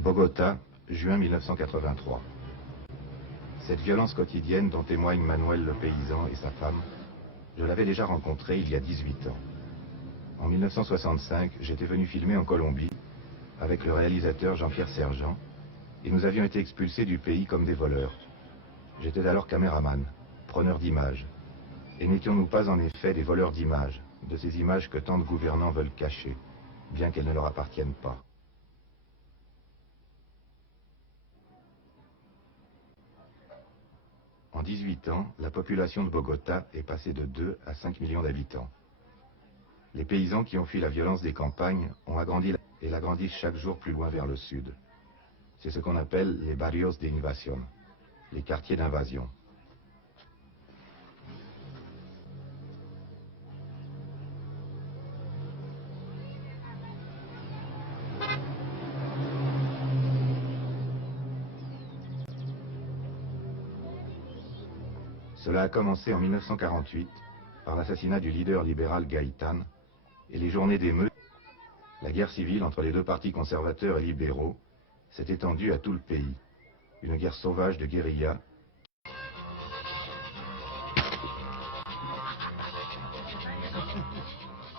Bogota, juin 1983. Cette violence quotidienne dont témoigne Manuel le paysan et sa femme, je l'avais déjà rencontrée il y a 18 ans. En 1965, j'étais venu filmer en Colombie avec le réalisateur Jean-Pierre Sergent et nous avions été expulsés du pays comme des voleurs. J'étais alors caméraman, preneur d'images. Et n'étions-nous pas en effet des voleurs d'images, de ces images que tant de gouvernants veulent cacher, bien qu'elles ne leur appartiennent pas. En 18 ans, la population de Bogota est passée de 2 à 5 millions d'habitants. Les paysans qui ont fui la violence des campagnes ont agrandi et l'agrandissent chaque jour plus loin vers le sud. C'est ce qu'on appelle les barrios de invasión, les quartiers d'invasion. Cela a commencé en 1948 par l'assassinat du leader libéral Gaitán et les journées d'émeutes. La guerre civile entre les deux partis conservateurs et libéraux s'est étendue à tout le pays. Une guerre sauvage de guérilla.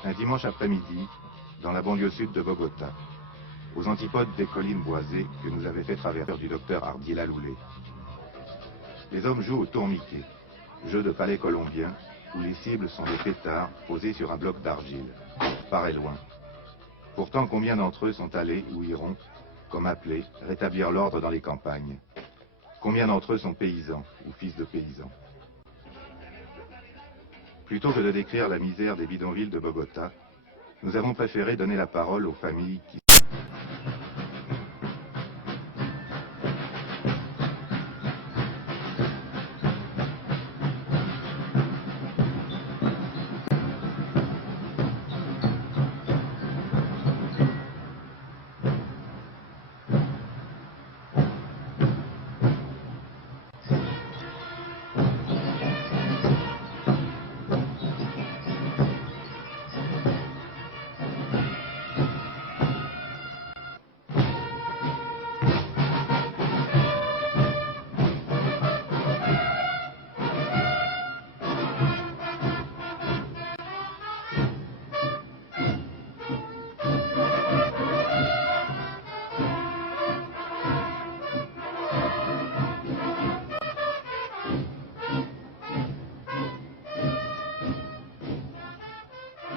Un dimanche après-midi, dans la banlieue sud de Bogota, aux antipodes des collines boisées que nous avait fait traverser du docteur Ardila Loulé. Les hommes jouent au tourniquet, jeu de palais colombien, où les cibles sont des pétards posés sur un bloc d'argile. Paraît loin. Pourtant, combien d'entre eux sont allés ou iront, comme appelés, rétablir l'ordre dans les campagnes? Combien d'entre eux sont paysans ou fils de paysans? Plutôt que de décrire la misère des bidonvilles de Bogota, nous avons préféré donner la parole aux familles qui...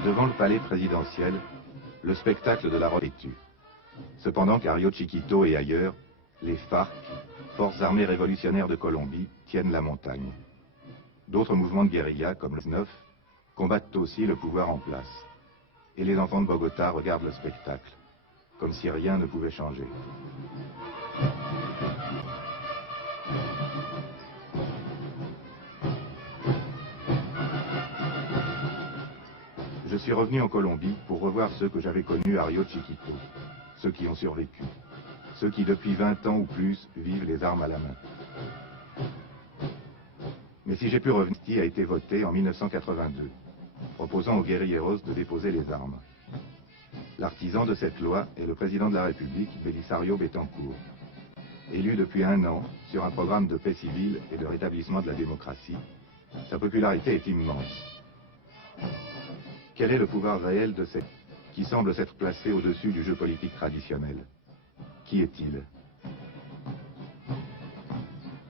Devant le palais présidentiel, le spectacle de la revêtue. Cependant qu'à Rio Chiquito et ailleurs, les FARC, Forces armées révolutionnaires de Colombie, tiennent la montagne. D'autres mouvements de guérilla, comme le 9, combattent aussi le pouvoir en place. Et les enfants de Bogota regardent le spectacle, comme si rien ne pouvait changer. Je suis revenu en Colombie pour revoir ceux que j'avais connus à Rio Chiquito, ceux qui ont survécu, ceux qui depuis 20 ans ou plus vivent les armes à la main. Mais si j'ai pu revenir, qui a été voté en 1982, proposant aux guérilleros de déposer les armes. L'artisan de cette loi est le président de la République, Belisario Betancourt. Élu depuis 1 an sur un programme de paix civile et de rétablissement de la démocratie, sa popularité est immense. Quel est le pouvoir réel de cette qui semble s'être placé au-dessus du jeu politique traditionnel? Qui est-il?